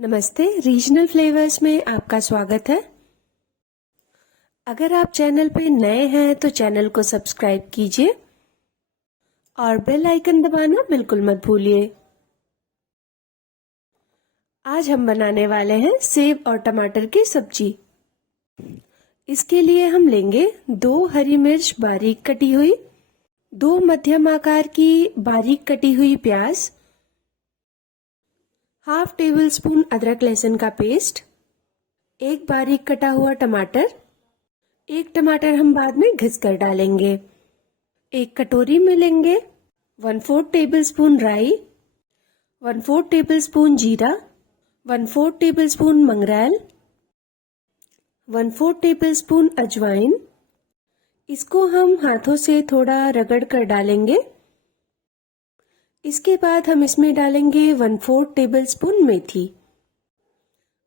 नमस्ते, regional flavours में आपका स्वागत है। अगर आप चैनल पे नए हैं तो चैनल को सब्सक्राइब कीजिए और बेल आइकन दबाना बिल्कुल मत भूलिए। आज हम बनाने वाले हैं सेव और टमाटर की सब्जी। इसके लिए हम लेंगे 2 हरी मिर्च बारीक कटी हुई, 2 मध्यम आकार की बारीक कटी हुई प्याज, हाफ टेबल स्पून अदरक लहसुन का पेस्ट, 1 बारीक कटा हुआ टमाटर, 1 टमाटर हम बाद में घिस कर डालेंगे। 1 कटोरी में लेंगे 1/4 टेबल स्पून राई, 1/4 टेबल स्पून जीरा, 1/4 table spoon mongrel, 1/4 table spoon अजवाइन। इसको हम हाथों से थोड़ा रगड़ कर डालेंगे। इसके बाद हम इसमें डालेंगे 1/4 टेबल स्पून मेथी।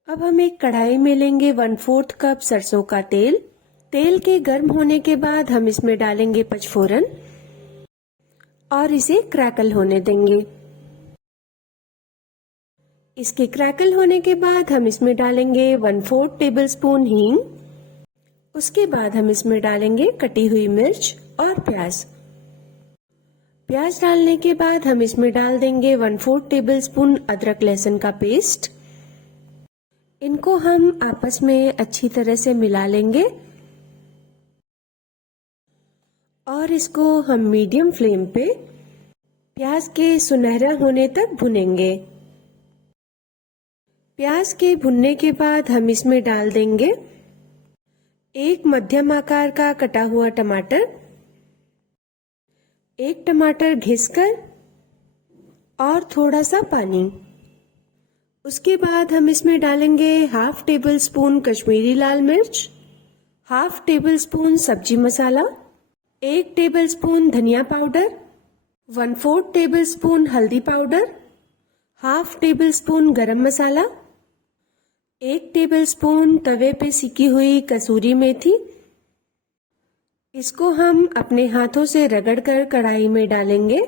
अब हम एक कढ़ाई में लेंगे 1/4 कप सरसों का तेल। तेल के गर्म होने के बाद हम इसमें डालेंगे पचफोरन और इसे क्रैकल होने देंगे। इसके क्रैकल होने के बाद हम इसमें डालेंगे 1/4 टेबल स्पून हींग। उसके बाद हम इसमें डालेंगे कटी हुई मिर्च और प्याज। प्याज डालने के बाद हम इसमें डाल देंगे 1/4 टेबल स्पून अदरक लहसुन का पेस्ट। इनको हम आपस में अच्छी तरह से मिला लेंगे और इसको हम मीडियम फ्लेम पे प्याज के सुनहरा होने तक भुनेंगे। प्याज के भुनने के बाद हम इसमें डाल देंगे 1 मध्यम आकार का कटा हुआ टमाटर, 1 टमाटर घिसकर और थोड़ा सा पानी। उसके बाद हम इसमें डालेंगे हाफ टेबल स्पून कश्मीरी लाल मिर्च, हाफ टेबल स्पून सब्जी मसाला, 1 टेबल स्पून धनिया पाउडर, 1/4 टेबल स्पून हल्दी पाउडर, हाफ टेबल स्पून गरम मसाला, 1 टेबल स्पून तवे पे सिकी हुई कसूरी मेथी। इसको हम अपने हाथों से रगड़कर कढ़ाई में डालेंगे।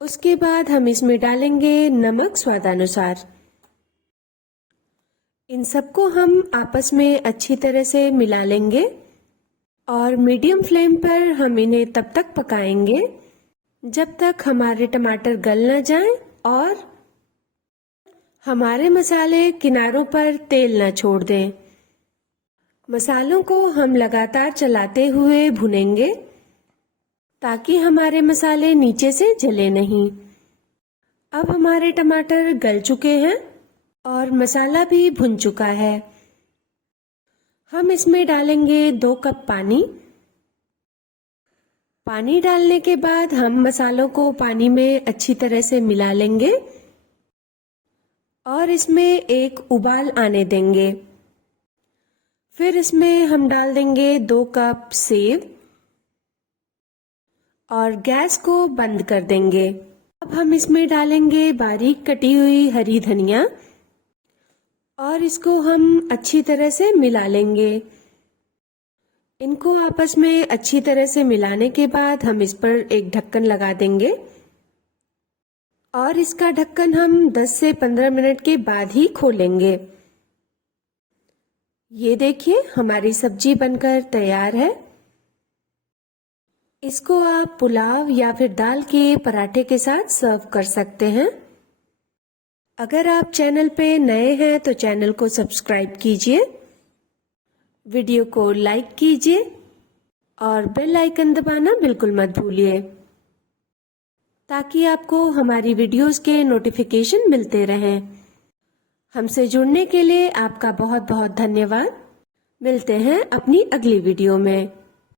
उसके बाद हम इसमें डालेंगे नमक स्वादानुसार। इन सबको हम आपस में अच्छी तरह से मिला लेंगे और मीडियम फ्लेम पर हम इन्हें तब तक पकाएंगे जब तक हमारे टमाटर गल न जाएं और हमारे मसाले किनारों पर तेल न छोड़ दें। मसालों को हम लगातार चलाते हुए भुनेंगे ताकि हमारे मसाले नीचे से जले नहीं। अब हमारे टमाटर गल चुके हैं और मसाला भी भुन चुका है। हम इसमें डालेंगे 2 कप पानी। पानी डालने के बाद हम मसालों को पानी में अच्छी तरह से मिला लेंगे और इसमें एक उबाल आने देंगे। फिर इसमें हम डाल देंगे 2 कप सेव और गैस को बंद कर देंगे। अब हम इसमें डालेंगे बारीक कटी हुई हरी धनिया और इसको हम अच्छी तरह से मिला लेंगे। इनको आपस में अच्छी तरह से मिलाने के बाद हम इस पर एक ढक्कन लगा देंगे और इसका ढक्कन हम 10 से 15 मिनट के बाद ही खोलेंगे। ये देखिए, हमारी सब्जी बनकर तैयार है। इसको आप पुलाव या फिर दाल के पराठे के साथ सर्व कर सकते हैं। अगर आप चैनल पे नए हैं तो चैनल को सब्सक्राइब कीजिए, वीडियो को लाइक कीजिए और बेल आइकन दबाना बिल्कुल मत भूलिए ताकि आपको हमारी वीडियोस के नोटिफिकेशन मिलते रहें। हमसे जुड़ने के लिए आपका बहुत बहुत धन्यवाद। मिलते हैं अपनी अगली वीडियो में।